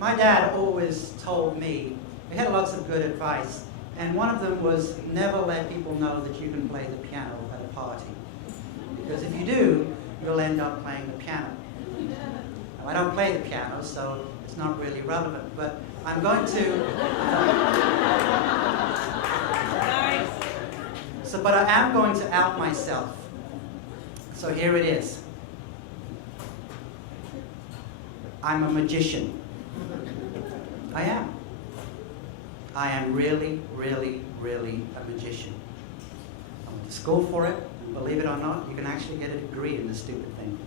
My dad always told me, he had lots of good advice, and one of them was never let people know that you can play the piano at a party. Because if you do, you'll end up playing the piano. Now, I don't play the piano, so it's not really relevant, but I'm going to... But I am going to out myself. So here it is. I'm a magician. I am. I am really, really, really a magician. I went to school for it. Believe it or not, you can actually get a degree in this stupid thing.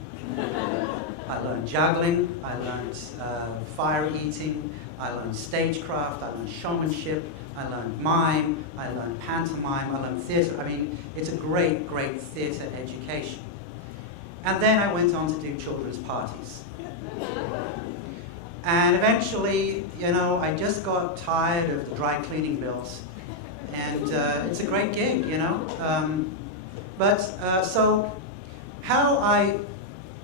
I learned juggling, I learned fire eating, I learned stagecraft, I learned showmanship, I learned mime, I learned pantomime, I learned theatre. I mean, it's a great, great theatre education. And then I went on to do children's parties. And eventually, you know, I just got tired of the dry cleaning bills. And it's a great gig, you know. So how I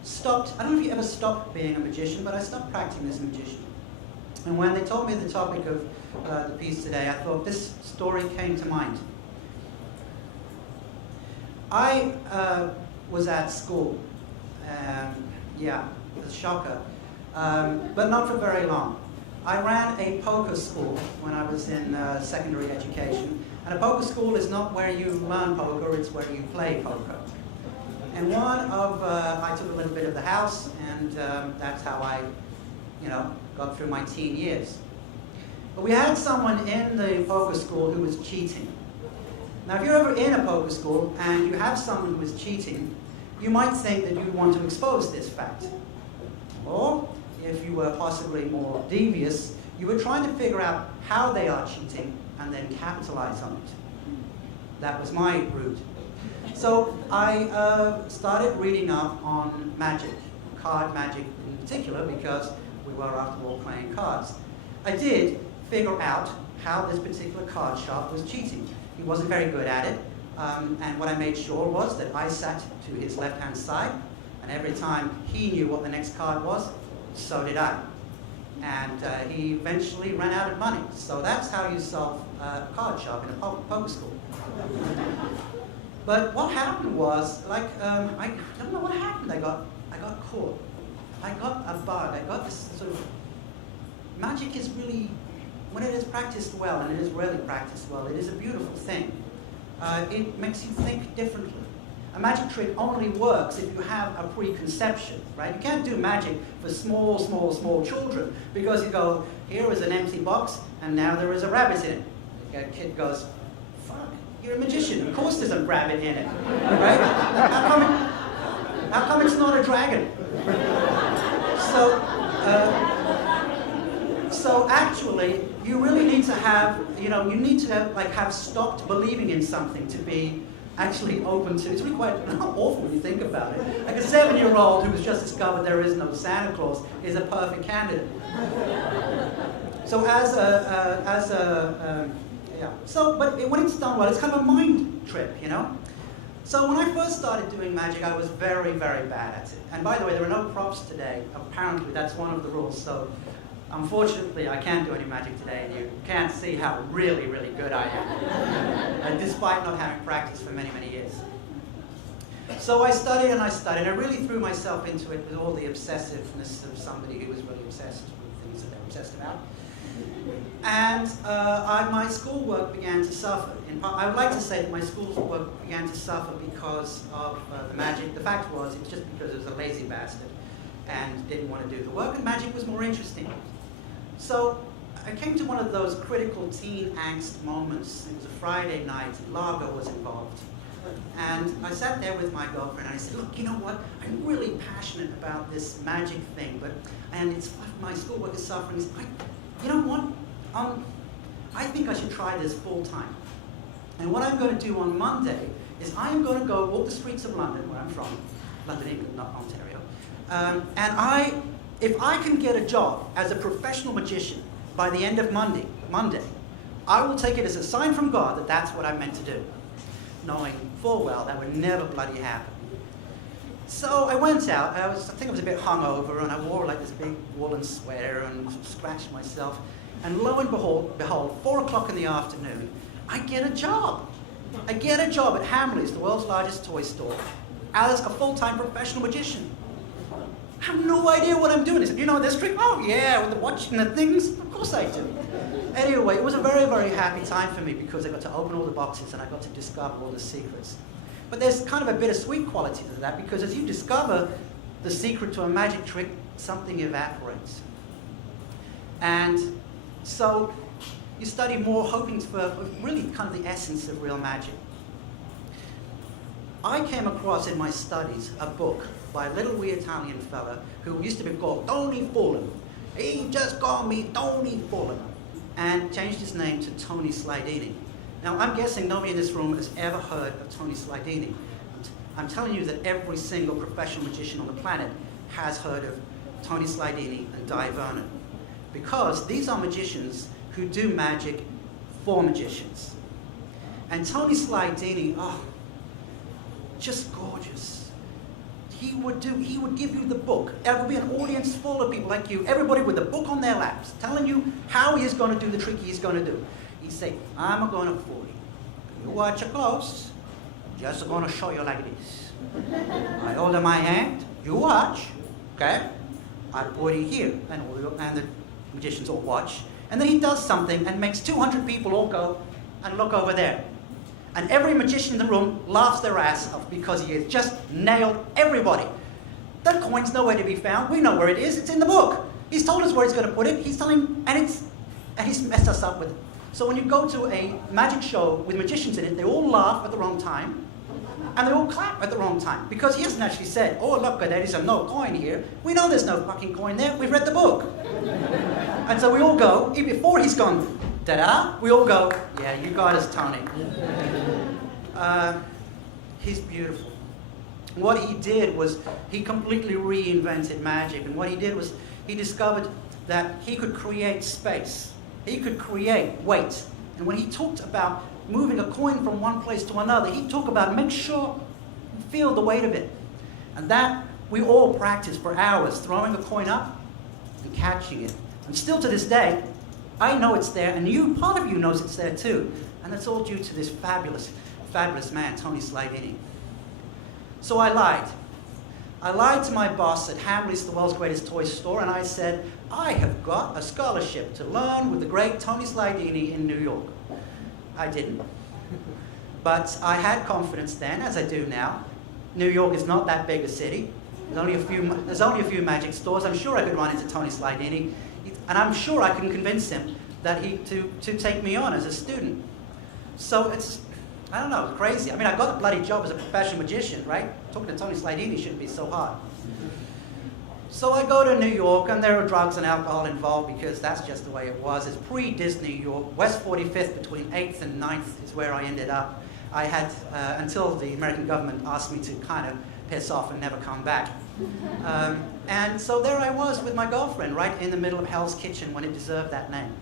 stopped, I don't know if you ever stopped being a magician, but I stopped practicing as a magician. And when they told me the topic of the piece today, I thought this story came to mind. I was at school, yeah, it was a shocker, but not for very long. I ran a poker school when I was in secondary education, and a poker school is not where you learn poker, it's where you play poker. And I took a little bit of the house, and that's how I, you know, got through my teen years. But we had someone in the poker school who was cheating. Now, if you're ever in a poker school and you have someone who is cheating, you might think that you'd want to expose this fact. Or, if you were possibly more devious, you were trying to figure out how they are cheating and then capitalize on it. That was my route. So I started reading up on magic, card magic in particular, because we were, after all, playing cards. I did figure out how this particular card sharp was cheating. He wasn't very good at it, and what I made sure was that I sat to his left-hand side, and every time he knew what the next card was, so did I. And he eventually ran out of money. So that's how you solve card sharp in a poker school. But what happened was, I don't know what happened. I got caught. I got a bug. I got this sort of, magic is really, when it is practiced well, and it is rarely practiced well, it is a beautiful thing. It makes you think differently. A magic trick only works if you have a preconception, right? You can't do magic for small, small, small children, because you go, here is an empty box, and now there is a rabbit in it. The kid goes, fuck, you're a magician. Of course there's a rabbit in it, right? How come it's not a dragon? So actually, you really need to have, you need to have stopped believing in something to be actually open to. It's really quite awful when you think about it. Like a 7-year-old who has just discovered there is no Santa Claus is a perfect candidate. So but when it's done well, it's kind of a mind trip, you know? So when I first started doing magic, I was very, very bad at it. And by the way, there are no props today. Apparently, that's one of the rules. So unfortunately, I can't do any magic today, and you can't see how really, really good I am, and despite not having practiced for many, many years. So I studied and I studied. I really threw myself into it with all the obsessiveness of somebody who was really obsessed with things that they're obsessed about. And my schoolwork began to suffer. I would like to say that my schoolwork began to suffer because of the magic. The fact was, it was just because I was a lazy bastard and didn't want to do the work, and magic was more interesting. So I came to one of those critical teen angst moments. It was a Friday night, Lager was involved. And I sat there with my girlfriend and I said, look, you know what? I'm really passionate about this magic thing, and my schoolwork is suffering. You know what? I think I should try this full time. And what I'm going to do on Monday is I am going to go walk the streets of London, where I'm from, London, England, not Ontario. If I can get a job as a professional magician by the end of Monday, I will take it as a sign from God that that's what I'm meant to do, knowing full well that would never bloody happen. So I went out, I think I was a bit hungover, and I wore like this big woolen sweater and scratched myself. And lo and behold, 4 o'clock in the afternoon, I get a job. I get a job at Hamleys, the world's largest toy store, as a full-time professional magician. I have no idea what I'm doing. He said, you know this trick? Oh yeah, with the watch and the things? Of course I do. Anyway, it was a very, very happy time for me because I got to open all the boxes and I got to discover all the secrets. But there's kind of a bittersweet quality to that because as you discover the secret to a magic trick, something evaporates. And so you study more, hoping for really kind of the essence of real magic. I came across in my studies a book by a little wee Italian fella who used to be called Tony Fulham. He just called me Tony Fulham and changed his name to Tony Slydini. Now I'm guessing nobody in this room has ever heard of Tony Slydini. I'm telling you that every single professional magician on the planet has heard of Tony Slydini and Di Vernon, because these are magicians who do magic for magicians. And Tony Slydini, oh, just gorgeous. He would give you the book. There would be an audience full of people like you, everybody with the book on their laps, telling you how he is going to do the trick he's going to do. He'd say, I'm going to fool you. You watch it close. Just going to show you like this. I hold in my hand. You watch. Okay? I put it here. And the magicians all watch. And then he does something and makes 200 people all go and look over there. And every magician in the room laughs their ass off because he has just nailed everybody. That coin's nowhere to be found. We know where it is. It's in the book. He's told us where he's going to put it. He's telling, and he's messed us up with it. So when you go to a magic show with magicians in it, they all laugh at the wrong time, and they all clap at the wrong time because he hasn't actually said, "Oh look, there is no coin here." We know there's no fucking coin there. We've read the book, and so we all go. Before he's gone, da-da, we all go, yeah, you got us, Tony. He's beautiful. What he did was he completely reinvented magic. And what he did was he discovered that he could create space. He could create weight. And when he talked about moving a coin from one place to another, he talked about make sure you feel the weight of it. And that we all practice for hours, throwing a coin up and catching it. And still to this day, I know it's there, and part of you knows it's there too. And that's all due to this fabulous, fabulous man, Tony Slydini. So I lied. I lied to my boss at Hamleys, the world's greatest toy store, and I said, I have got a scholarship to learn with the great Tony Slydini in New York. I didn't. But I had confidence then, as I do now. New York is not that big a city. There's only a few magic stores. I'm sure I could run into Tony Slydini. And I'm sure I can convince him that to take me on as a student. So it's, I don't know, it's crazy. I mean, I got a bloody job as a professional magician, right? Talking to Tony Slydini shouldn't be so hard. So I go to New York, and there are drugs and alcohol involved because that's just the way it was. It's pre-Disney New York. West 45th between 8th and 9th is where I ended up. I had, until the American government asked me to kind of piss off and never come back. And so there I was with my girlfriend, right in the middle of Hell's Kitchen when it deserved that name.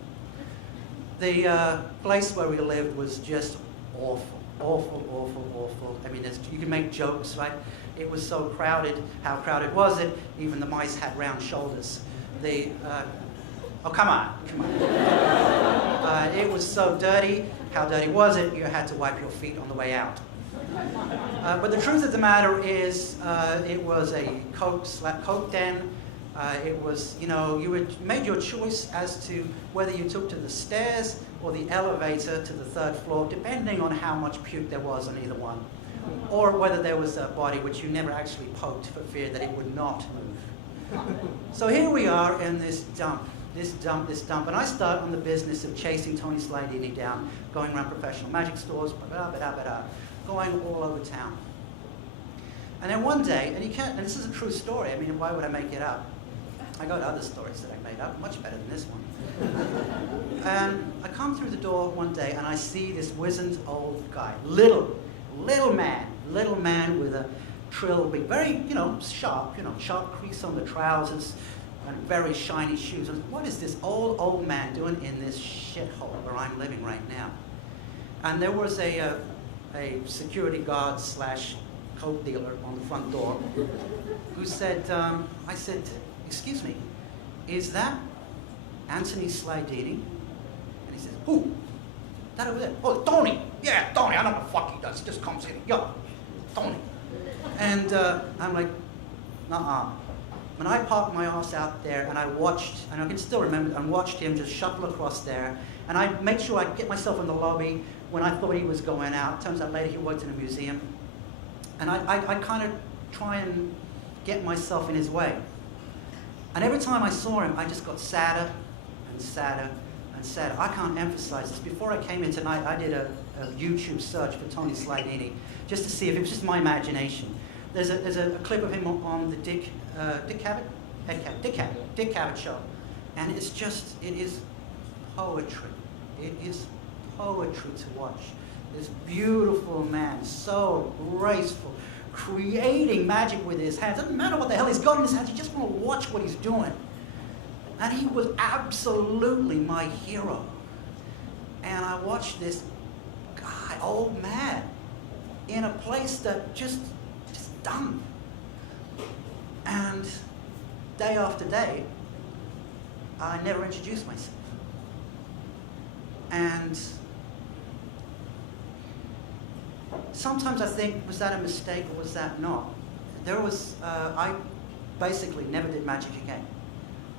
The place where we lived was just awful, awful, awful, awful. I mean, you can make jokes, right? It was so crowded. How crowded was it? Even the mice had round shoulders. Oh, come on, come on. It was so dirty. How dirty was it? You had to wipe your feet on the way out. But the truth of the matter is, it was a coke den. It was, you made your choice as to whether you took to the stairs or the elevator to the 3rd floor, depending on how much puke there was on either one. Or whether there was a body which you never actually poked for fear that it would not move. So here we are in this dump. And I start on the business of chasing Tony Slydini down, going around professional magic stores, going all over town. And then one day, and this is a true story, I mean, why would I make it up? I got other stories that I made up, much better than this one. And I come through the door one day and I see this wizened old guy, little man with a trill wig, very, sharp crease on the trousers and very shiny shoes. And what is this old man doing in this shithole where I'm living right now? And there was a security guard / coke dealer on the front door, who said, I said, excuse me, is that Anthony Slydini? And he says, who? That over there? Oh, Tony. Yeah, Tony. I don't know what the fuck he does. He just comes in. Yo, Tony. And I'm like, nuh-uh. When I parked my ass out there and I watched, and I can still remember, I watched him just shuttle across there, and I made sure I'd get myself in the lobby when I thought he was going out. Turns out later he worked in a museum. And I kind of try and get myself in his way. And every time I saw him, I just got sadder and sadder and sadder. I can't emphasize this. Before I came in tonight, I did a YouTube search for Tony Slydini, just to see if it was just my imagination. There's a clip of him on the Dick Cavett show, and it's just, it is poetry. It is poetry to watch. This beautiful man, so graceful, creating magic with his hands. Doesn't matter what the hell he's got in his hands, you just want to watch what he's doing. And he was absolutely my hero. And I watched this guy, old man, in a place that just dumb. And day after day, I never introduced myself. And sometimes I think, was that a mistake or was that not? I basically never did magic again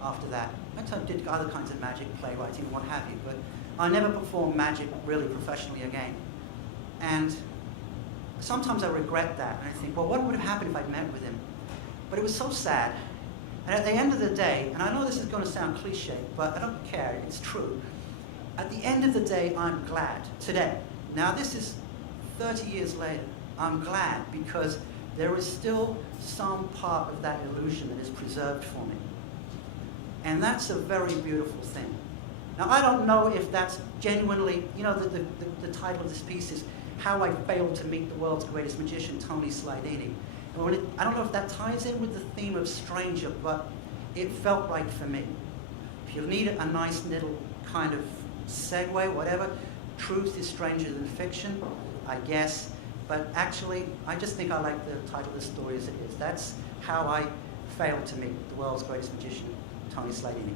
after that. I did other kinds of magic, playwriting and what have you, but I never performed magic really professionally again. And sometimes I regret that, and I think, well, what would have happened if I'd met with him? But it was so sad. And at the end of the day, and I know this is going to sound cliche, but I don't care, it's true. At the end of the day, I'm glad today. Now this is 30 years later. I'm glad because there is still some part of that illusion that is preserved for me. And that's a very beautiful thing. Now I don't know if that's genuinely, you know, the title of this piece is How I Failed to Meet the World's Greatest Magician, Tony Slydini. I don't know if that ties in with the theme of stranger, but it felt right for me. If you need a nice little kind of segue, whatever, truth is stranger than fiction, I guess. But actually, I just think I like the title of the story as it is. That's how I failed to meet the world's greatest magician, Tony Slydini.